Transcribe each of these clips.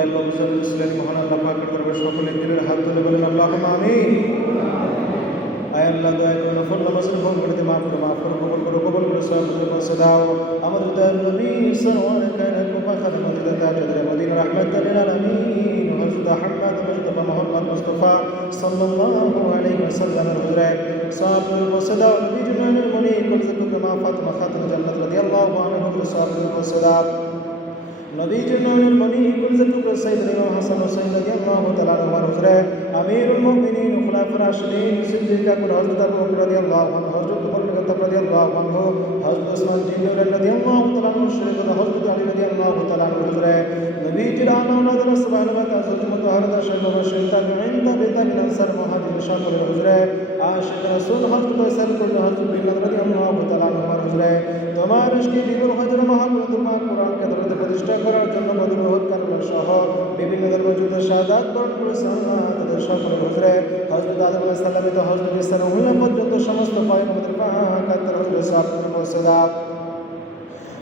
দয়াল বাবু সাহেব ইসলামী মহান আল্লাহ পাকের দরবারে সকলে দিলের হাত তুলে বলেন আল্লাহ আমিন আয় আল্লাহ দয়া করে নফল নামাজের ফোন করে দে মাফ করে মাফ করে কবল করে কবল করে সব পৌঁছে দাও আমাদের দয়াল নবী সরওয়ার কায়নাত মুবা খাতাম মদিনা তাজুদ্দিন মদিনা রাহমাতাল লিল আলামিন হযরত আহমদ মুস্তাফা মুহাম্মদ মুস্তাফা সাল্লাল্লাহু আলাইহি ওয়াসাল্লামের হুজুরে সব পৌঁছে দাও নবী জুনানের মনি কুলসুকে মা ফাতিমা খাতুন জান্নাত রাদিয়াল্লাহু আনহা সব পৌঁছে দাও নবী জুনানের মনি কুলসুকে সাইয়্যিদ ইমাম হাসান হুসাইন রাদিয়াল্লাহু তাআলা আনহুর হুজুরে আমিরুল মুমিনিন খুলাফায়ে রাশিদিন সিদ্দিক আকবর হযরত আবু বকর রাদিয়াল্লাহু আনহু হযরত বিন খাত্তাব রাদিয়াল্লাহু আনহু হযরত ওসমান জিন্নুর রাদিয়াল্লাহু তাআলা আনহু শরীফ হযরত আলী রাদিয়াল্লাহু তাআলা আনহু হুজুরে নবী জিরান আওলাদ সুবহানাহু ওয়া তাআলা হযরত মুতাহাররা শাইখ বাশির তাবিঈন তাবিঈন আনসার মুহাজির সকলের হুজুরে আশিক রাসূল হযরত ওয়াসাল কুল হযরত বিল্লাহ রাদিয়াল্লাহু তাআলা আনহু হুজুরে বিবুল হযরত মহাপ্রভু তোমার কোরআনকে ধরে প্রতিষ্ঠা করার জন্য মধুর বহুত কারণ সহ বিভিন্ন ধর্ম যুদ্ধ শাহাদাত বরণ করেছেন তাদের সকলের হুজুরে হযরত আদম আলাইহিস সালাম থেকে হযরত ঈসা আলাইহিস পর্যন্ত সমস্ত পয়গম্বরদের পাক আত্মার হুজুরে দাও।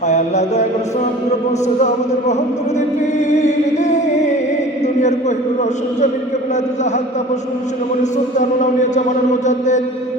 আয় আল্লাহ, দয়া করে সব পৌঁছে দাও, আমাদের পীর দুনিয়ার কহিনুর রসুল জমিন কেবলা দুজা হাত তাপস সুনমনি সুলতান উলাউলিয়া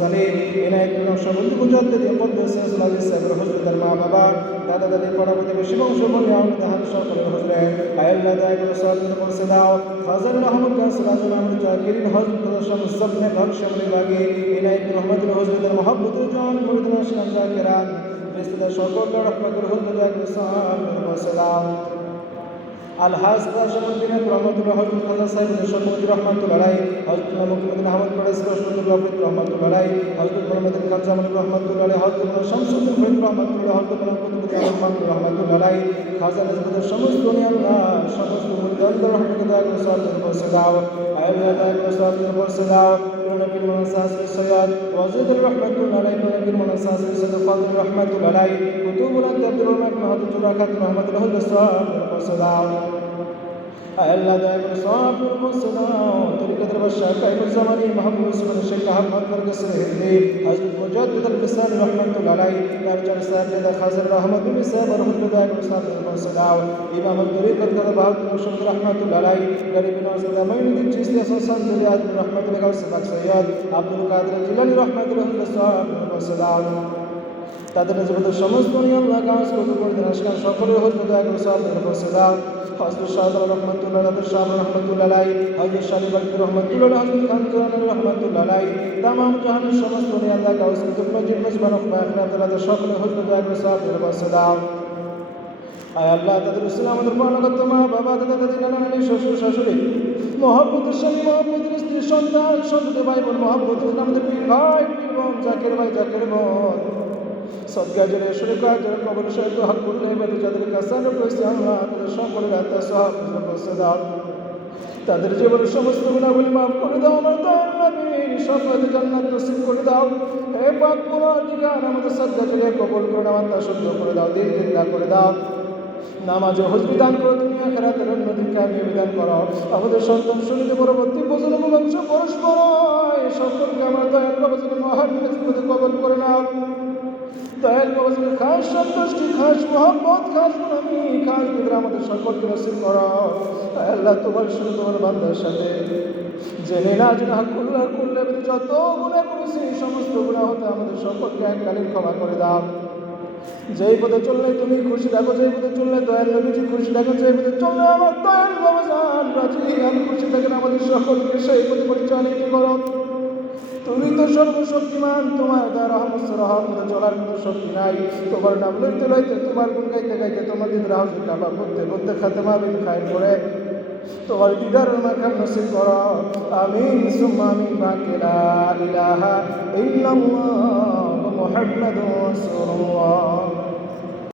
বিন নকশবন্দি মুজাদ্দিদ কদ্দুস সাল্লাল্লাহু আলাইহি ওয়াসাল্লাম হুজুরদের মা বাবা, দাদা দাদি, পড়া প্রতিবেশী বংশ বলে আউলাদ হান সকলের হুজুরে আল্লাহ দয়া করে সবগুলো বসে দাও ফাজল রহমত কা সিরাজুল আমর জাকিরিন হযরত শামস সাবনে ভাগ শামলি বাগে ইনায়াত বিন রহমতুল হুজুরদের মোহাম্মদের জন মুরিদ আসলাম জাকিরান ফেরেশতাদের সকল রক্ষা করে হুজুর একবার সালাম। আলহাজ কাশমুদ্দিন রহমতুল্লাহ হজরত খাজা সাহেব নিশামুদ্দিন রহমতুল্লাহ আলাই হজরত মুকিমুদ্দিন আহমদ পরেশ রহমতুল্লাহ রফিক রহমতুল্লাহ আলাই হজরত মোহাম্মদ খাজা আহমদ রহমতুল্লাহ আলাই হজরত শামসুদ্দিন ফরিদ রহমতুল্লাহ, হজরত কুতুবুদ্দিন আহমদ রহমতুল্লাহ আলাই খাজা নজরুলের সমস্ত নিয়ামনা সমস্ত মুদ্দান্ত রহমতুল্লাহ সাল্লাল্লাহু আলাইহি ওয়াসাল্লাম من أنصاص الصياد وزيد الرحمة عليه ونبير من أنصاص صدقات الرحمة عليه كتب لا تبدل المكمهة تراكت رحمة له الصلاة والسلام আল্লাহ দয়া করে সব মুসলাম তরিকতের বাদশাহ কাইমুল জামানি মাহমুদ উসমান শেখ আহমদ ফরগস হিন্দি হযরত মুজাদ্দিদ আল বিসাল রাহমাতুল্লাহ আলাইহি তার চার সাহেব নেতা খাজর রহমত বিন সাহেব রহমতুল্লাহ দয়া করে সব মুসলাম ইমাম তরিকত কাদ বাহাদ মুশাদ রাহমাতুল্লাহ আলাইহি গরিব নওয়াজ মাইনুদ্দিন চিশতি হাসান দুলিয়াদ রাহমাতুল্লাহ গাউস পাক সৈয়দ আব্দুল কাদের জিলানী রাহমাতুল্লাহ সব মুসলাম তাদের জীবনের সমস্ত নিয়ম কাজ করতে করতে আসলাম সকলের হজরত করে সব বসে দাও। হজরত শাহজাল রহমতুল্লাহ হজরত শাহ রহমতুল্লাহ আলাই হজরত শালী বাকির রহমতুল্লাহ হজরত খান জোরান রহমতুল্লাহ আলাই তামাম জাহানের সমস্ত নিয়ম কাজ করতে মসজিদ মসবান তাদের সকলে হজরত করে সব বসে দাও। আয় আল্লাহ, তাদের ইসলাম আমাদের পালনকর্তা মা, বাবা, দাদা, দাদি, নানা, নানি, শ্বশুর, শাশুড়ি, মহাব্বতের স্বামী, মহাব্বতের স্ত্রী, সন্তান, সন্ততি, ভাই বোন আমাদের পীর ভাই, পীর বোন, জাকের ভাই, জাকের বোন। সদগাজের শরীকাজের কবর সহিত হক করলে বেদে যাদের কাসানো করেছে, আল্লাহ তাদের সকলের আত্মা দাও তাদের জীবনের সমস্ত গুণাগুলি মাফ করে দাও, আমার দয়াল জান্নাত নসিব করে দাও। হে পাক পুরাধিকার আমাদের সদগাজের কবল করে নাও, আত্মা শুদ্ধ করে দাও, দিন জিন্দা করে দাও। নামাজ হজ বিধান করো তুমি আখেরাতের অন্যদিকে আমি বিধান করো। আমাদের সন্তান শুনিতে পরবর্তী প্রজন্ম বংশ পরস্পর সকলকে আমার দয়াল প্রবচন মহান কবল করে নাও। দয়াল প্রবচন খাস সন্তুষ্টি, খাস মোহাম্মদ খাস আমি খাস ভিতরে আমাদের সকলকে নসিব করো। আল্লাহ তোমার শুধু তোমার বান্দার সাথে। জেনে না জেনে হাকুল্লাহ করলে যত গুণা করেছি, সমস্ত গুণা হতে আমাদের সকলকে এককালীন ক্ষমা করে দাও। যেই পথে চললে তুমি খুশি থাকো, যেই পথে চললে দয়াল নবীজি খুশি থাকো যেই পথে চললে আমার দয়াল বাবাজান রাজি। আমি খুশি থাকেন আমাদের সকলকে, সেই পথে পরিচালিত করো। তুমি তো সর্বশক্তিমান তোমার দ্বারা রহম রহমত চলার কোনো শক্তি নাই। তোমার নাম লইতে লইতে তোমার গুণ গাইতে গাইতে তোমার দিন রাহুল কাবা করতে করতে খাতে মাবিন খায় করে তোমার দিদার মাখান নসিব কর। আমিন, সুম্মা আমিন বাকিলা ইলাহা ইল্লাল্লাহ, মুহাম্মাদুর রাসূলুল্লাহ।